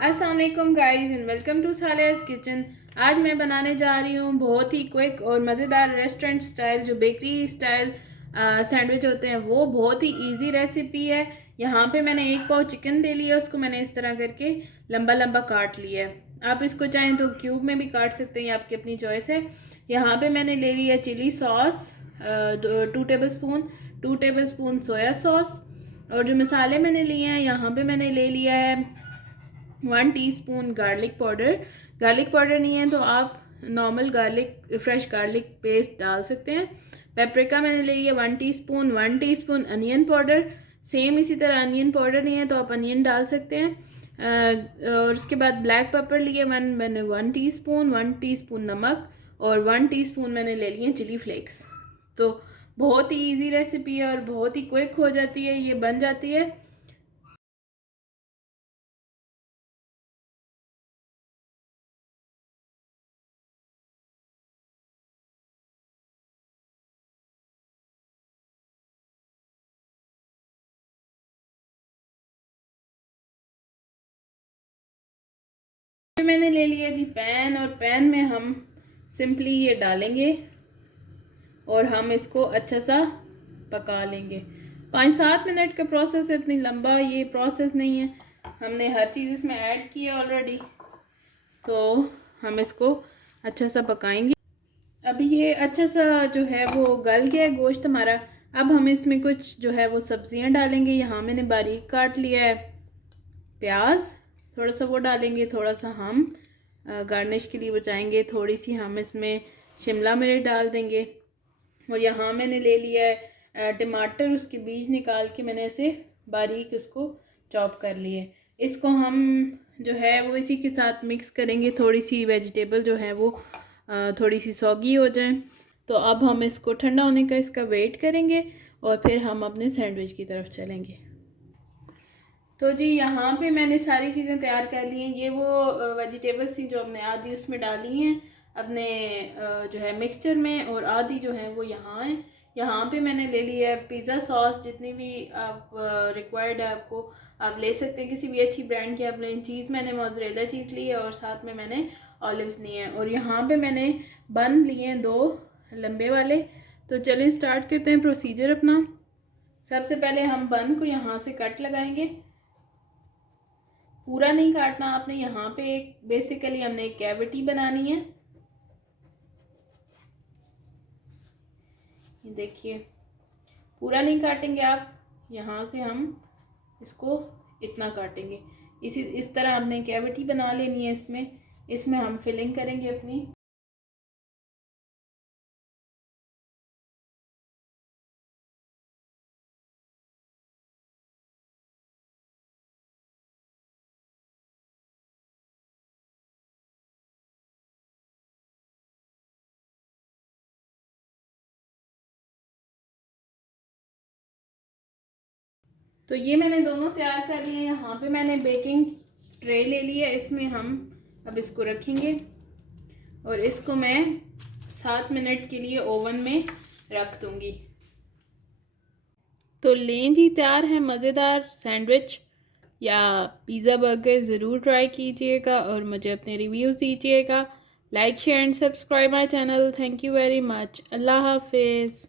अस्सलाम वालेकुम guys and welcome to Saliya's kitchen. आज मैं बनाने जा रही हूँ बहुत ही क्विक और मज़ेदार रेस्टोरेंट स्टाइल जो बेकरी स्टाइल सैंडविच होते हैं, वो बहुत ही इजी रेसिपी है। यहाँ पे मैंने 1 पाव चिकन ले लिया, उसको मैंने इस तरह करके लंबा लंबा काट लिया है। आप इसको चाहें तो क्यूब में भी काट सकते हैं, ये आपकी अपनी चॉइस है। यहाँ पे मैंने ले लिया chilli sauce 2 tablespoon, 2 tablespoon soya sauce. और जो मसाले मैंने लिए हैं, यहाँ पे मैंने ले लिया है 1 teaspoon garlic powder. Garlic powder नहीं है तो आप normal garlic fresh garlic paste डाल सकते हैं। पेपरिका मैंने ले लिया 1 teaspoon, 1 teaspoon onion powder, same इसी तरह अनियन पाउडर नहीं है तो आप अनियन डाल सकते हैं। और उसके बाद ब्लैक पेपर लिए मैंने 1 टीस्पून, 1 टीस्पून नमक और 1 टीस्पून मैंने ले लिए चिली फ्लेक्स। तो बहुत ही इजी रेसिपी है और बहुत ही क्विक हो जाती है, ये बन जाती है। मैंने ले लिया जी पैन, और पैन में हम सिंपली ये डालेंगे और हम इसको अच्छा सा पका लेंगे। 5-7 मिनट का प्रोसेस है, इतनी लंबा ये प्रोसेस नहीं है। हमने हर चीज़ इसमें ऐड की है ऑलरेडी, तो हम इसको अच्छा सा पकाएंगे। अभी ये अच्छा सा जो है वो गल गया है गोश्त हमारा। अब हम इसमें कुछ जो है वो सब्जियां डालेंगे। यहाँ मैंने बारीक काट लिया है प्याज, थोड़ा सा वो डालेंगे। थोड़ा सा हम गार्निश के लिए बचाएंगे, थोड़ी सी हम इसमें शिमला मिर्च डाल देंगे। और यहाँ मैंने ले लिया है टमाटर, उसके बीज निकाल के मैंने ऐसे बारीक उसको चॉप कर लिए। इसको हम जो है वो इसी के साथ मिक्स करेंगे। थोड़ी सी वेजिटेबल जो है वो थोड़ी सी सॉगी हो जाए। तो अब हम इसको ठंडा होने का इसका वेट करेंगे और फिर हम अपने सैंडविच की तरफ चलेंगे। तो जी यहाँ पे मैंने सारी चीज़ें तैयार कर ली हैं। ये वो वेजिटेबल्स थी जो हमने आधी उसमें डाली हैं अपने जो है मिक्सचर में, और आधी जो है वो यहाँ है। यहाँ पे मैंने ले लिया है पिज़्ज़ा सॉस, जितनी भी आप रिक्वायर्ड है आपको आप ले सकते हैं, किसी भी अच्छी ब्रांड की आप लें। चीज़ मैंने मोज़रेला चीज़ ली है और साथ में मैंने ऑलिव्स लिए हैं। और यहाँ पे मैंने बन लिए हैं 2 लंबे वाले। तो चलें स्टार्ट करते हैं प्रोसीजर अपना। सबसे पहले हम बन को यहाँ से कट लगाएंगे। पूरा नहीं काटना आपने, यहाँ पे एक बेसिकली हमने एक कैविटी बनानी है। ये देखिए, पूरा नहीं काटेंगे आप, यहाँ से हम इसको इतना काटेंगे। इस तरह हमने कैविटी बना लेनी है। इसमें हम फिलिंग करेंगे अपनी। तो ये मैंने दोनों तैयार कर लिए। यहाँ पे मैंने बेकिंग ट्रे ले लिया, इसमें हम अब इसको रखेंगे और इसको मैं 7 मिनट के लिए ओवन में रख दूँगी। तो लें जी, तैयार है मज़ेदार सैंडविच या पिज़्ज़ा बर्गर। ज़रूर ट्राई कीजिएगा और मुझे अपने रिव्यूज़ दीजिएगा। Like share and subscribe my channel. Thank you very much. अल्लाह हाफिज़।